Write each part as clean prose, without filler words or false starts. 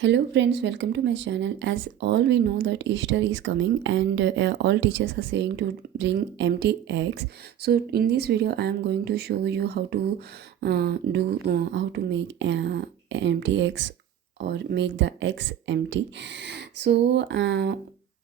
Hello friends, welcome to my channel. As all we know that Easter is coming and all teachers are saying to bring empty eggs. So in this video I am going to show you how to how to make empty eggs or make the eggs empty. So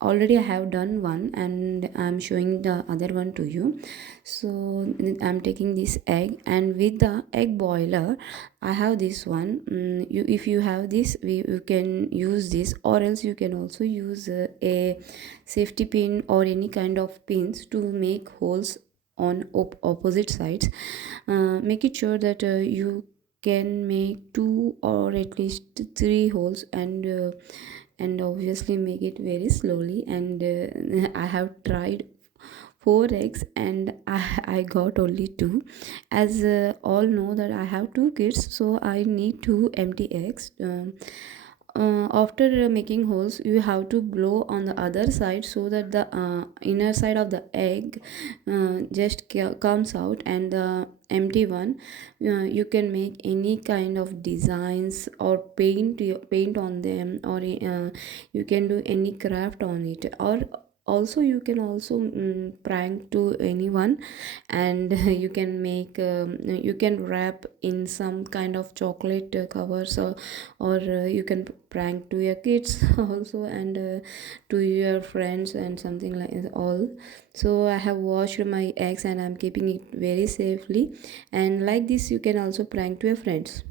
already I have done one and I'm showing the other one to you. So I'm taking this egg, and with the egg boiler I have this one. If you have this, you can use this, or else you can also use a safety pin or any kind of pins to make holes on opposite sides. Make it sure that you can make two or at least three holes, and obviously make it very slowly. And I have tried four eggs and I got only two. As all know that I have two kids, so I need two empty eggs. After making holes, you have to blow on the other side so that the inner side of the egg just comes out, and the empty one, you can make any kind of designs or paint on them, or you can do any craft on it, or also you can also prank to anyone. And you can make you can wrap in some kind of chocolate covers, or you can prank to your kids also, and to your friends and something like all. So I have washed my eggs and I'm keeping it very safely, and like this you can also prank to your friends.